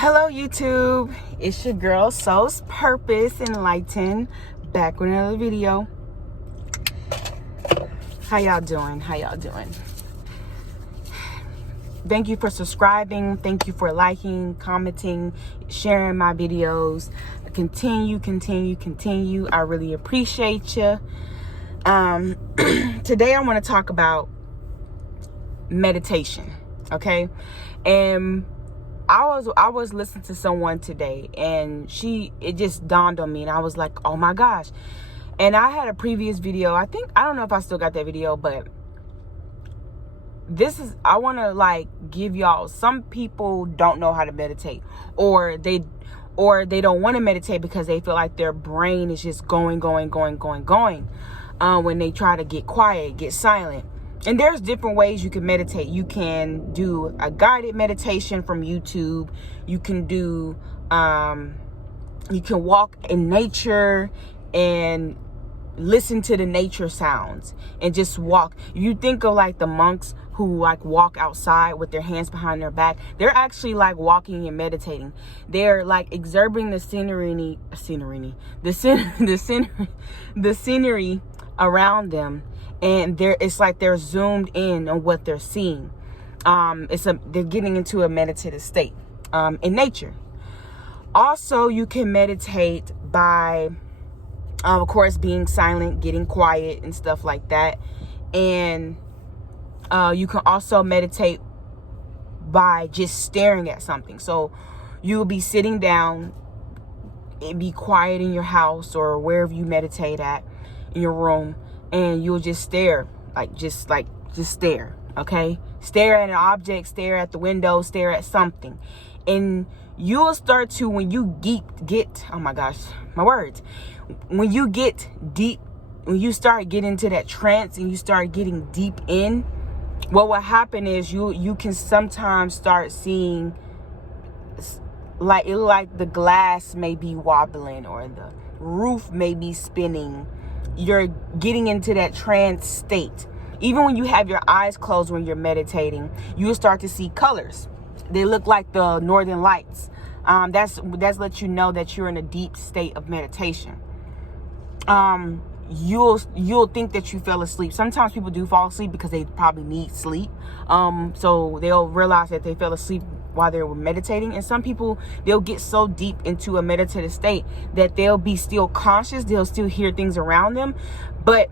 Hello YouTube, it's your girl Soul's Purpose Enlightened, back with another video. How y'all doing? Thank you for subscribing. Thank you for liking, commenting, sharing my videos. Continue. I really appreciate you. Today I want to talk about meditation, okay? And I was listening to someone today, and it just dawned on me, and I was like, oh my gosh. And I had a previous video. I don't know if I still got that video, but I want to give y'all, some people don't know how to meditate, or they don't want to meditate because they feel like their brain is just going when they try to get quiet, get silent. And there's different ways you can meditate. You can do a guided meditation from YouTube. You can do, you can walk in nature and listen to the nature sounds and just walk. You think of the monks who walk outside with their hands behind their back. They're actually walking and meditating. They're observing the scenery around them. And it's like they're zoomed in on what they're seeing. They're getting into a meditative state in nature. Also, you can meditate by, of course, being silent, getting quiet, and stuff like that. And you can also meditate by just staring at something. So you will be sitting down and be quiet in your house or wherever you meditate at, in your room. And you'll just stare, just stare, okay? Stare at an object, stare at the window, stare at something. And you'll start to, when you get, oh my gosh, my words. When you get deep, when you start getting into that trance and you start getting deep in, what will happen is you can sometimes start seeing, like the glass may be wobbling or the roof may be spinning. You're getting into that trance state. Even when you have your eyes closed when you're meditating, you'll start to see colors. They look like the northern lights. That's let you know that you're in a deep state of meditation. You'll think that you fell asleep. Sometimes people do fall asleep because they probably need sleep. So they'll realize that they fell asleep while they were meditating. And some people, they'll get so deep into a meditative state that they'll be still conscious. They'll still hear things around them. But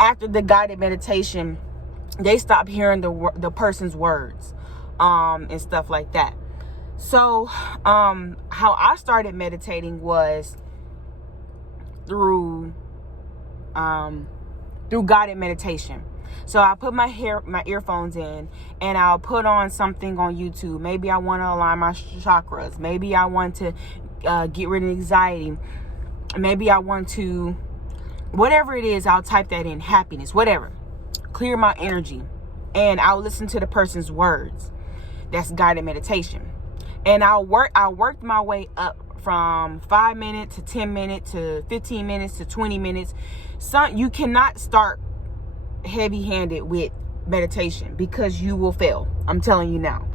after the guided meditation, they stop hearing the person's words and stuff like that. So how I started meditating was through guided meditation. So I put my earphones in, and I'll put on something on YouTube. Maybe I want to align my chakras. Maybe I want to get rid of anxiety. Maybe I want to, whatever it is, I'll type that in, happiness, whatever. Clear my energy. And I'll listen to the person's words. That's guided meditation. And I worked my way up from 5 minutes to 10 minutes to 15 minutes to 20 minutes. You cannot start heavy-handed with meditation because you will fail. I'm telling you now.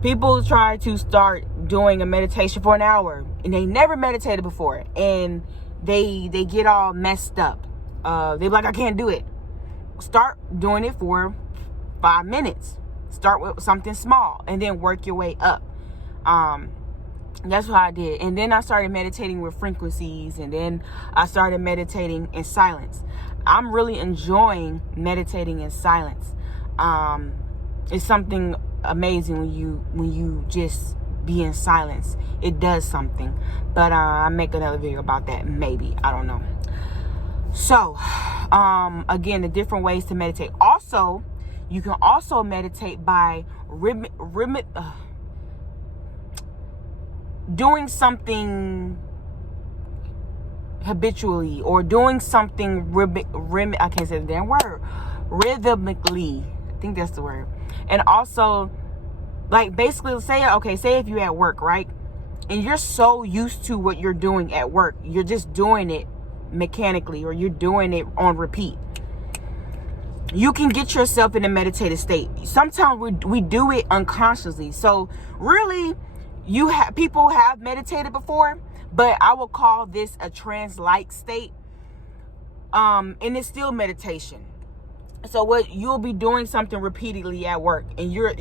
People try to start doing a meditation for an hour and they never meditated before, and they get all messed up. They're like, I can't do it. Start doing it for 5 minutes. Start with something small and then work your way up. That's what I did. And then I started meditating with frequencies, and then I started meditating in silence. I'm really enjoying meditating in silence. It's something amazing when you just be in silence. It does something. But I'll make another video about that, maybe. I don't know. So, again, the different ways to meditate. Also, you can also meditate by doing something habitually, or doing something I can't say the damn word, rhythmically. I think that's the word. And also, basically, say if you're at work, right? And you're so used to what you're doing at work, you're just doing it mechanically, or you're doing it on repeat. You can get yourself in a meditative state. Sometimes we do it unconsciously. So really, people have meditated before, but I will call this a trance-like state. And it's still meditation. So what you'll be doing something repeatedly at work, and you're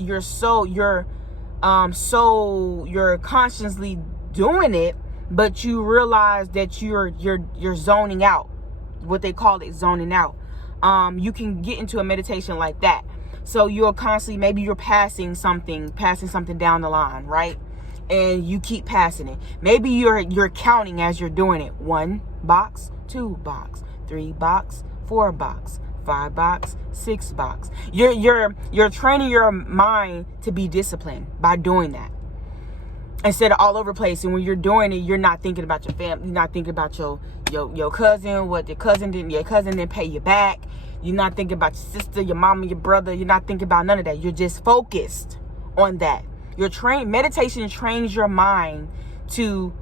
consciously doing it, but you realize that you're zoning out. What they call it, zoning out. You can get into a meditation like that. So you'll constantly, maybe you're passing something down the line, right? And you keep passing it. Maybe you're counting as you're doing it. 1 box, 2 box, 3 box, 4 box, 5 box, 6 box. You're training your mind to be disciplined by doing that, instead of all over the place. And when you're doing it, you're not thinking about your family. You're not thinking about your cousin. What your cousin didn't pay you back. You're not thinking about your sister, your mama, your brother. You're not thinking about none of that. You're just focused on that. Meditation trains your mind to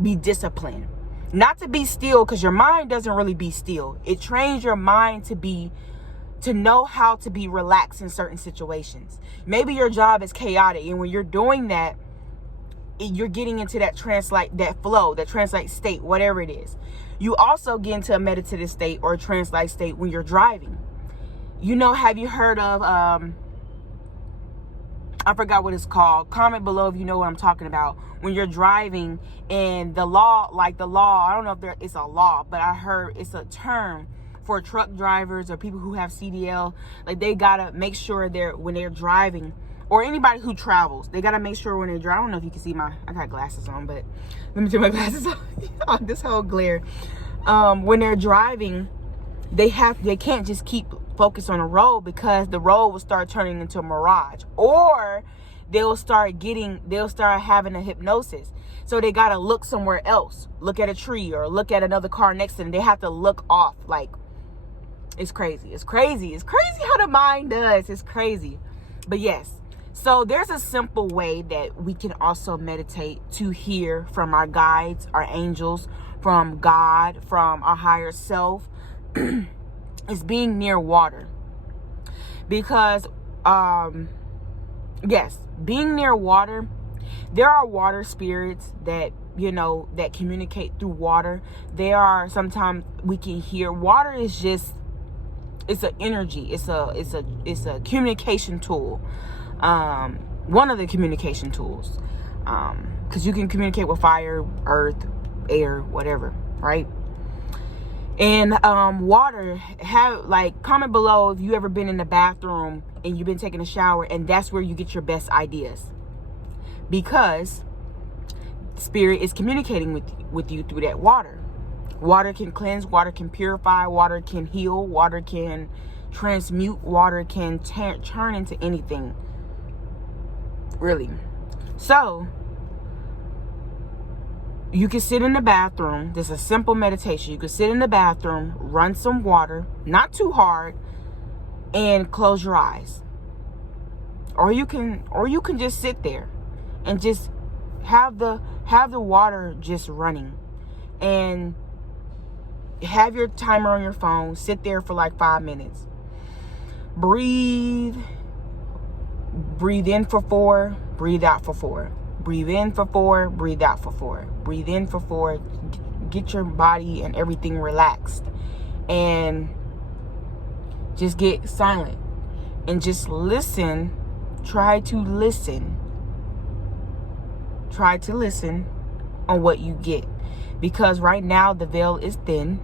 be disciplined, not to be still, because your mind doesn't really be still. It trains your mind to know how to be relaxed in certain situations. Maybe your job is chaotic, and when you're doing that, you're getting into that that flow, that trance-like state, whatever it is. You also get into a meditative state or a trance-like state when you're driving. Have you heard of, I forgot what it's called. Comment below if you know what I'm talking about. When you're driving and the law, I don't know if it's a law, but I heard it's a term for truck drivers or people who have CDL. Like, they gotta make sure when they're driving, or anybody who travels, they gotta make sure when they drive. I don't know if you can see I got glasses on, but let me turn my glasses on. This whole glare. When they're driving, they can't just keep focused on the road, because the road will start turning into a mirage, or they'll start having a hypnosis. So they gotta look somewhere else, look at a tree or look at another car next to them. They have to look off. Like, it's crazy. It's crazy how the mind does. It's crazy. But yes, so there's a simple way that we can also meditate to hear from our guides, our angels, from God, from our higher self. Is being near water. Because yes, being near water, there are water spirits that that communicate through water. Sometimes we can hear. Water is just, it's an energy. It's a communication tool. One of the communication tools. Because you can communicate with fire, earth, air, whatever, right? And water, comment below if you ever been in the bathroom and you've been taking a shower, and that's where you get your best ideas, because spirit is communicating with you through that water. Water can cleanse, water can purify, water can heal, water can transmute, water can turn into anything, really. So you can sit in the bathroom. This is a simple meditation. You can sit in the bathroom, run some water, not too hard, and close your eyes. Or you can just sit there and just have the water just running, and have your timer on your phone. Sit there for like 5 minutes. Breathe in for 4, breathe out for 4. Breathe in for 4, breathe out for 4. Breathe in for 4. Get your body and everything relaxed. And just get silent. And just listen. Try to listen. Try to listen on what you get. Because right now the veil is thin.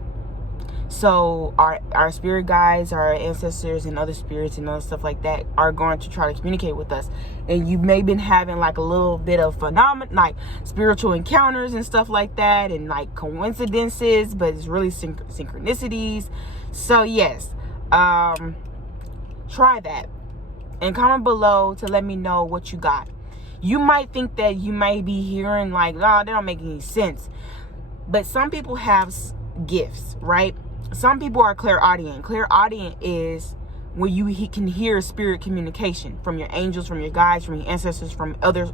So our spirit guides, our ancestors and other spirits and other stuff like that are going to try to communicate with us. And you may been having like a little bit of phenomenon, like spiritual encounters and stuff like that, and like coincidences, but it's really synchronicities. So yes, try that. And comment below to let me know what you got. You might think that you might be hearing like, oh, they don't make any sense. But some people have gifts, right? Some people are clairaudient. Clairaudient is when you can hear spirit communication from your angels, from your guides, from your ancestors, from other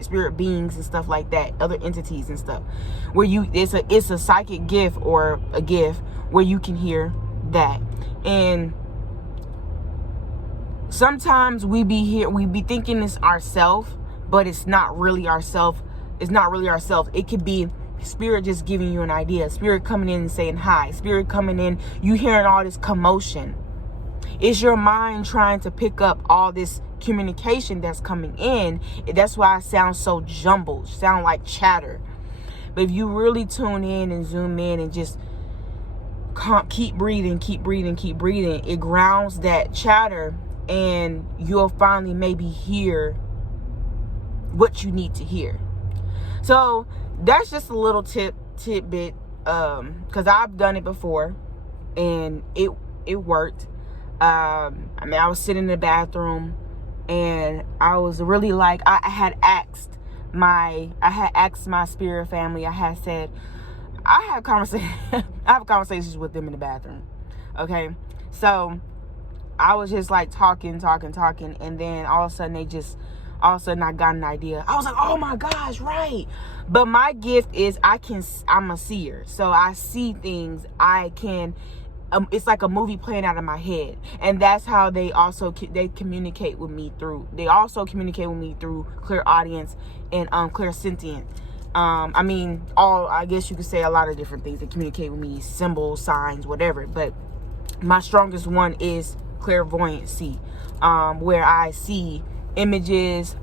spirit beings and stuff like that, other entities and stuff. Where it's a psychic gift or a gift where you can hear that. And sometimes we be thinking it's ourselves, but it's not really ourself. It's not really ourself. It could be spirit just giving you an idea, spirit coming in and saying hi, spirit coming in, you hearing all this commotion. It's your mind trying to pick up all this communication that's coming in. That's why I sound so jumbled, sound like chatter. But if you really tune in and zoom in and just keep breathing, it grounds that chatter, and you'll finally maybe hear what you need to hear. So that's just a little tidbit, because I've done it before and it worked. I was sitting in the bathroom and I was really like, I had asked my spirit family. I had said, I have conversations with them in the bathroom. Okay. So I was just like talking. And then all of a sudden I got an idea. I was like, oh my gosh, right. But my gift is I'm a seer. So I see things. It's like a movie playing out of my head. And that's how they communicate with me through. They also communicate with me through clairaudience and clairsentient. I guess you could say a lot of different things. They communicate with me, symbols, signs, whatever. But my strongest one is clairvoyancy, where I see images,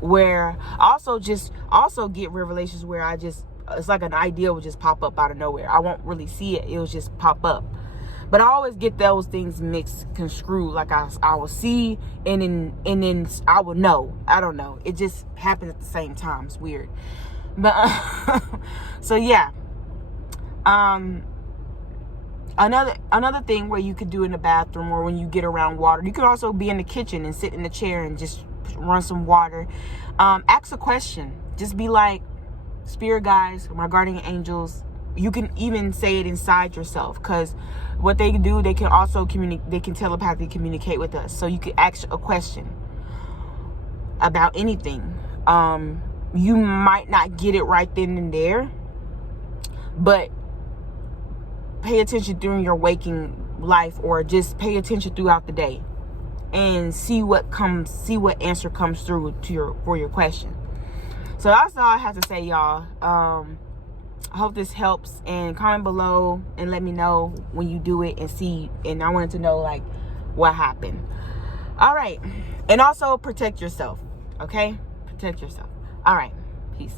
where I also get revelations where it's like an idea will just pop up out of nowhere. I won't really see it. It'll just pop up. But I always get those things mixed, construed. Like I will see and then I will know. I don't know. It just happens at the same time. It's weird. But so yeah. Another thing where you could do in the bathroom or when you get around water, you could also be in the kitchen and sit in the chair and just run some water. Ask a question. Just be like, spirit guides, my guardian angels. You can even say it inside yourself, because what they do, they can also they can telepathically communicate with us. So you could ask a question about anything. You might not get it right then and there, but pay attention during your waking life, or just pay attention throughout the day and see what answer comes through for your question. So that's all I have to say, y'all. I hope this helps, and comment below and let me know when you do it and I wanted to know like what happened. All right. And also protect yourself. Okay? Protect yourself. All right. Peace.